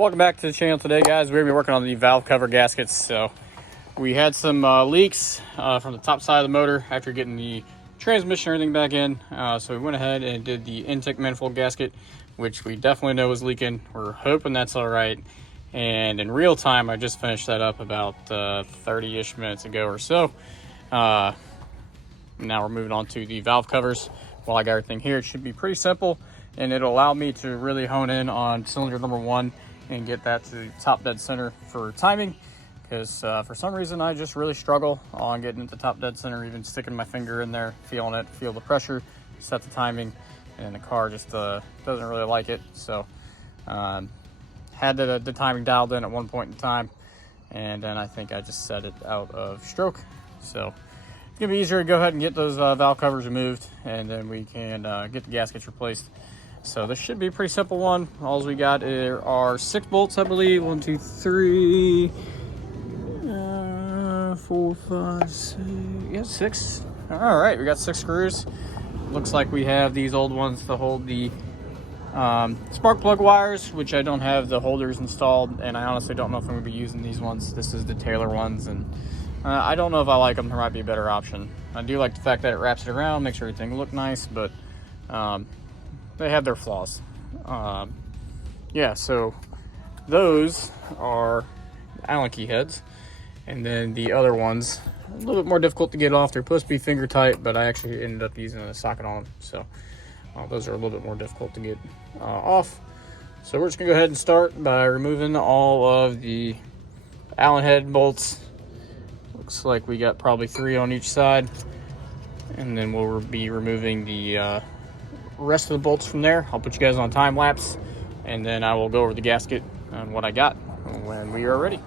Welcome back to the channel today, guys. We're going to be working on the valve cover gaskets. So we had some leaks from the top side of the motor after getting the transmission and everything back in. So we went ahead and did the intake manifold gasket, which we definitely know is leaking. We're hoping that's all right. And in real time, I just finished that up about 30-ish minutes ago or so. Now we're moving on to the valve covers. While I got everything here, it should be pretty simple, and it'll allow me to really hone in on cylinder number 1 and get that to the top dead center for timing, because for some reason I just really struggle on getting it to top dead center, even sticking my finger in there, feeling it, feel the pressure, set the timing, and the car just doesn't really like it. So had the timing dialed in at one point in time, and then I think I just set it out of stroke. So it's gonna be easier to go ahead and get those valve covers removed, and then we can get the gaskets replaced. So this should be a pretty simple one. All we got are 6 bolts, I believe. 1, 2, 3, 4, 5, 6. Yeah, 6. All right, we got 6 screws. Looks like we have these old ones to hold the spark plug wires, which I don't have the holders installed, and I honestly don't know if I'm gonna be using these ones. This is the Taylor ones, and I don't know if I like them. There might be a better option. I do like the fact that it wraps it around, makes everything look nice, but they have their flaws. Yeah, so those are Allen key heads, and then the other ones a little bit more difficult to get off. They're supposed to be finger tight, but I actually ended up using a socket on them, so those are a little bit more difficult to get off. So we're just gonna go ahead and start by removing all of the Allen head bolts. Looks like we got probably 3 on each side, and then we'll be removing the rest of the bolts from there. I'll put you guys on time lapse, and then I will go over the gasket and what I got when we are ready.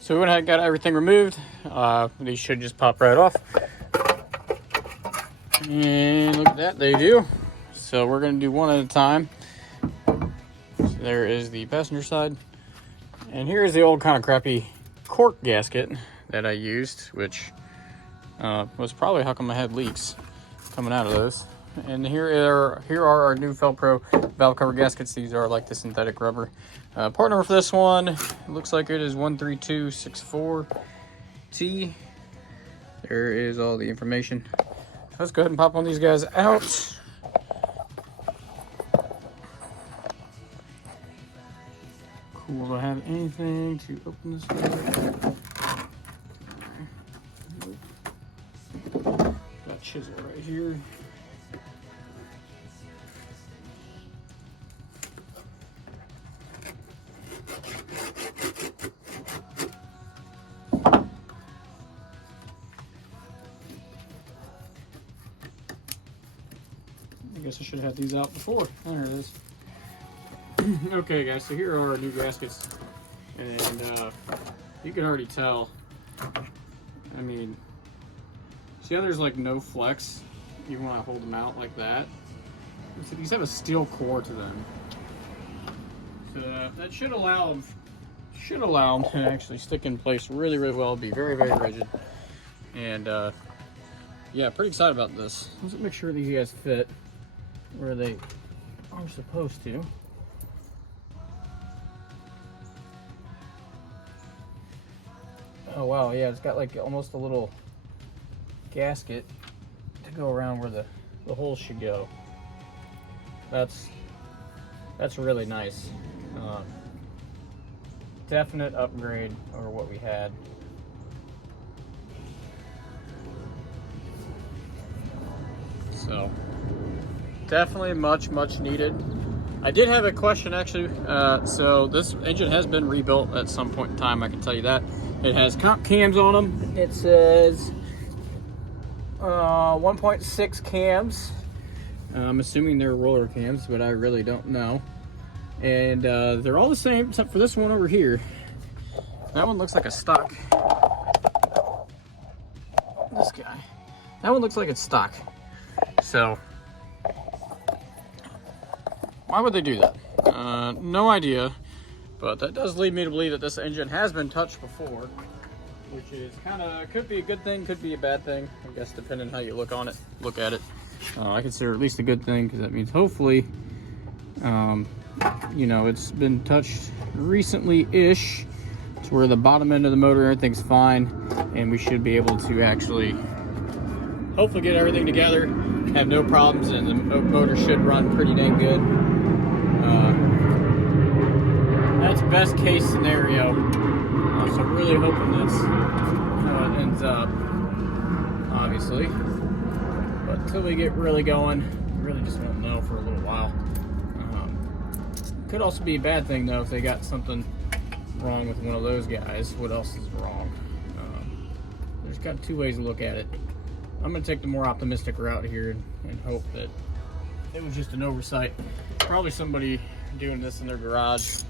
So we went ahead and got everything removed. These should just pop right off. And look at that, they do. So we're gonna do one at a time. So there is the passenger side. And here's the old kind of crappy cork gasket that I used, which was probably how come I had leaks coming out of those. And here are our new felpro valve cover gaskets. These are like the synthetic rubber. Part number for this one, it looks like it is 13264T. There is all the information. Let's go ahead and pop one of these guys out. Cool, do I have anything to open this with? Got a chisel right here. I guess I should have had these out before. There it is. Okay, guys, so here are our new gaskets, and you can already tell. I mean, see how there's like no flex? You want to hold them out like that. So these have a steel core to them, so that should allow them to actually stick in place really, really well. Be very, very rigid, and yeah, pretty excited about this. Let's make sure these guys fit where they are supposed to. Oh wow, yeah, it's got like almost a little gasket to go around where the holes should go. That's really nice. Definite upgrade over what we had. So definitely much needed. I did have a question actually. So this engine has been rebuilt at some point in time, I can tell you that. It has comp cams on them. It says 1.6 cams. I'm assuming they're roller cams, but I really don't know. And they're all the same except for this one over here. That one looks like a stock. This guy. That one looks like it's stock. So, why would they do that? No idea. But that does lead me to believe that this engine has been touched before, which is could be a good thing, could be a bad thing. I guess depending on how you look at it. I consider it at least a good thing because that means hopefully, you know, it's been touched recently-ish. It's where the bottom end of the motor, everything's fine, and we should be able to actually hopefully get everything together, have no problems, and the motor should run pretty dang good. That's best case scenario. So I'm really hoping that's how it ends up, obviously. But until we get really going, we really just won't know for a little while. Could also be a bad thing though if they got something wrong with one of those guys. What else is wrong? There's got two ways to look at it. I'm gonna take the more optimistic route here and hope that it was just an oversight. Probably somebody doing this in their garage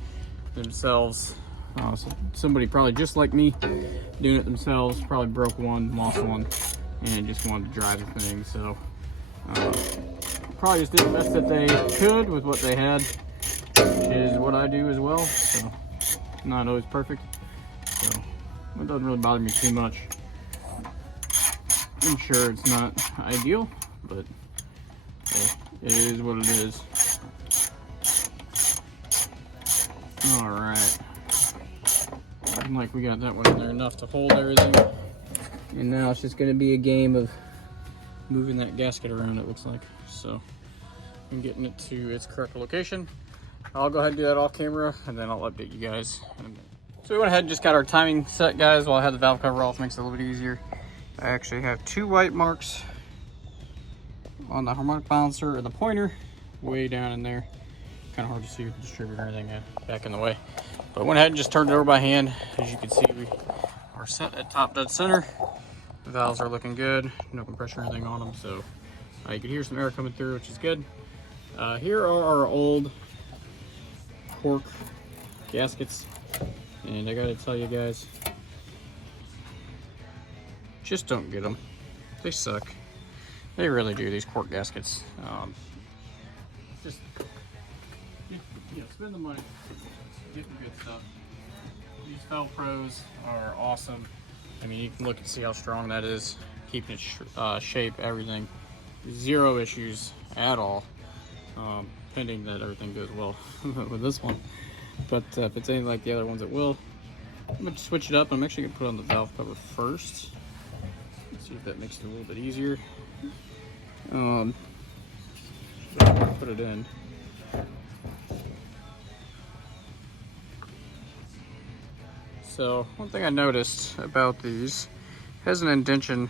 themselves. So somebody probably just like me doing it themselves, probably broke one, lost one, and just wanted to drive the thing. So probably just did the best that they could with what they had, which is what I do as well. So not always perfect, so it doesn't really bother me too much. I'm sure it's not ideal, but it is what it is. All right, looking like we got that one in there enough to hold everything, and now it's just going to be a game of moving that gasket around, it looks like. So I'm getting it to its correct location. I'll go ahead and do that off camera, and then I'll update you guys in a minute. So we went ahead and just got our timing set, guys, while I had the valve cover off. Makes it a little bit easier. I actually have two white marks on the harmonic balancer and the pointer way down in there. Kind of hard to see with the distributor and everything back in the way. But I went ahead and just turned it over by hand. As you can see, we are set at top dead center. The valves are looking good. No compression or anything on them, so you can hear some air coming through, which is good. Here are our old cork gaskets, and I gotta tell you guys, just don't get them. They suck. They really do, these cork gaskets. Just spend the money, get the good stuff. These felpros are awesome. I mean, you can look and see how strong that is, keeping it shape, everything. Zero issues at all. Pending that everything goes well with this one. But if it's anything like the other ones, it will. I'm going to switch it up. I'm actually going to put on the valve cover first. Let's see if that makes it a little bit easier. Put it in. So one thing I noticed about these, has an indentation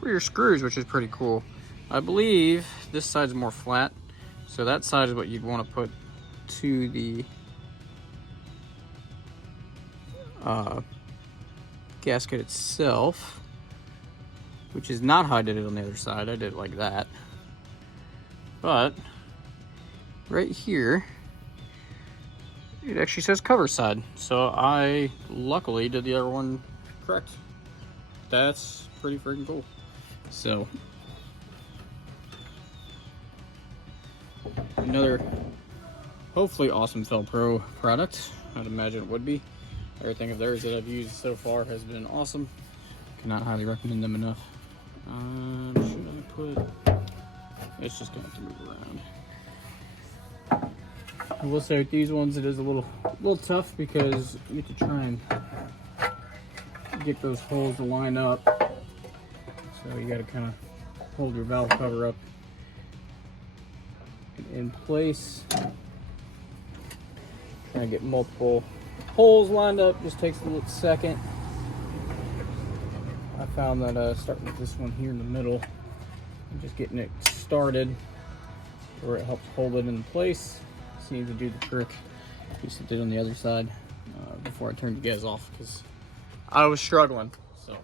for your screws, which is pretty cool. I believe this side's more flat, so that side is what you'd want to put to the gasket itself, which is not how I did it on the other side. I did it like that. But right here, it actually says cover side. So I luckily did the other one correct. That's pretty freaking cool. So another hopefully awesome felpro product. I'd imagine it would be. Everything of theirs that I've used so far has been awesome. Cannot highly recommend them enough. Should I put, it's just gonna have to move around. I will say with these ones it is a little tough because you have to try and get those holes to line up. So you gotta kind of hold your valve cover up in place. Try and get multiple holes lined up, just takes a little second. I found that starting with this one here in the middle, and just getting it started where it helps hold it in place, seems to do the trick. Just did on the other side before I turned you guys off because I was struggling. So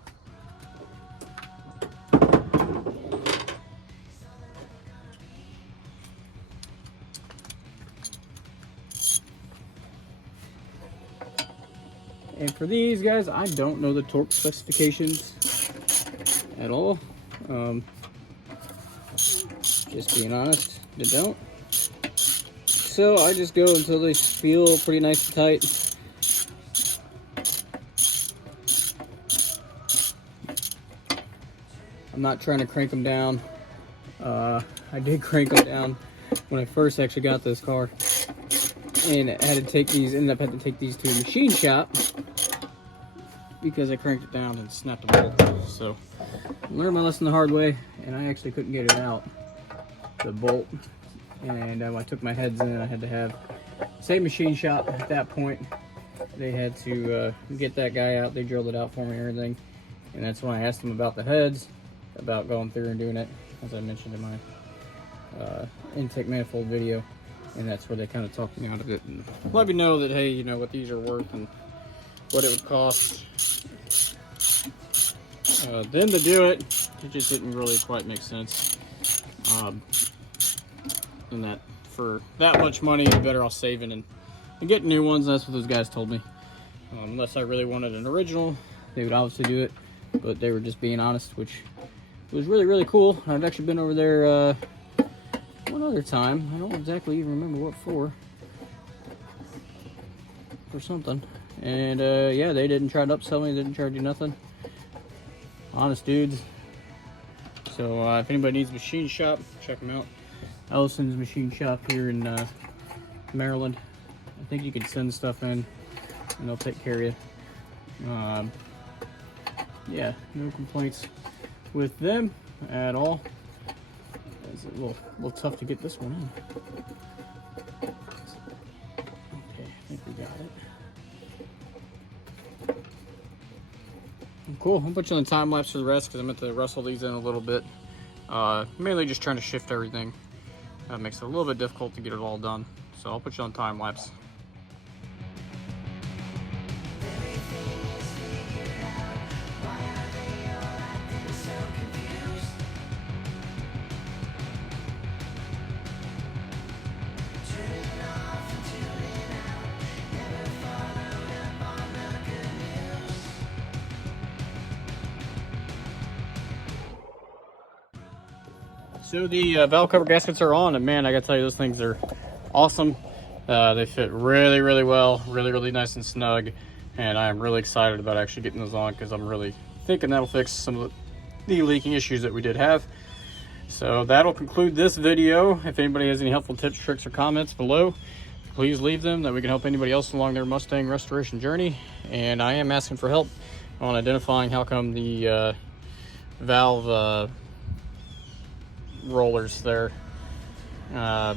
And for these guys, I don't know the torque specifications at all. Just being honest, I don't. So I just go until they feel pretty nice and tight. I'm not trying to crank them down. I did crank them down when I first actually got this car, and I had to take these. Ended up having to take these to a machine shop because I cranked it down and snapped a bolt. So I learned my lesson the hard way, and I actually couldn't get it out, the bolt. And I took my heads in. I had to have same machine shop at that point. They had to get that guy out. They drilled it out for me and everything. And that's when I asked them about the heads, about going through and doing it, as I mentioned in my intake manifold video. And that's where they kind of talked me out of it and let me know that, hey, you know what these are worth and what it would cost. Then to do it, it just didn't really quite make sense. And that for that much money, you're better off saving and getting new ones. That's what those guys told me. Unless I really wanted an original, they would obviously do it, but they were just being honest, which was really, really cool. I've actually been over there one other time. I don't exactly even remember what for something. And yeah, they didn't try to upsell me. They didn't charge you nothing. Honest dudes. So if anybody needs a machine shop, check them out. Ellison's machine shop here in Maryland. I think you can send stuff in and they'll take care of you. Yeah, no complaints with them at all. It's a little tough to get this one in. Okay, I think we got it. Cool, I'll put you on the time lapse for the rest because I'm going to wrestle these in a little bit. Mainly just trying to shift everything. That makes it a little bit difficult to get it all done. So I'll put you on time lapse. So the valve cover gaskets are on, and man, I gotta tell you, those things are awesome. They fit really, really well, really nice and snug, and I'm really excited about actually getting those on because I'm really thinking that'll fix some of the leaking issues that we did have. So that'll conclude this video. If anybody has any helpful tips, tricks, or comments below, please leave them, that we can help anybody else along their Mustang restoration journey. And I am asking for help on identifying how come the valve rollers there, why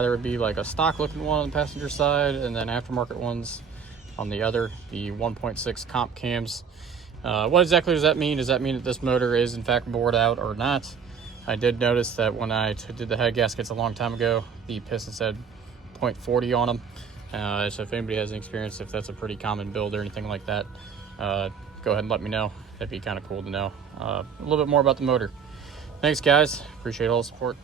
there would be like a stock looking one on the passenger side and then aftermarket ones on the other, the 1.6 comp cams. What exactly does that mean? Does that mean that this motor is in fact bored out or not? I did notice that when I did the head gaskets a long time ago, the piston said 0.40 on them. So if anybody has any experience, if that's a pretty common build or anything like that, go ahead and let me know. That'd be kind of cool to know a little bit more about the motor. Thanks guys, appreciate all the support.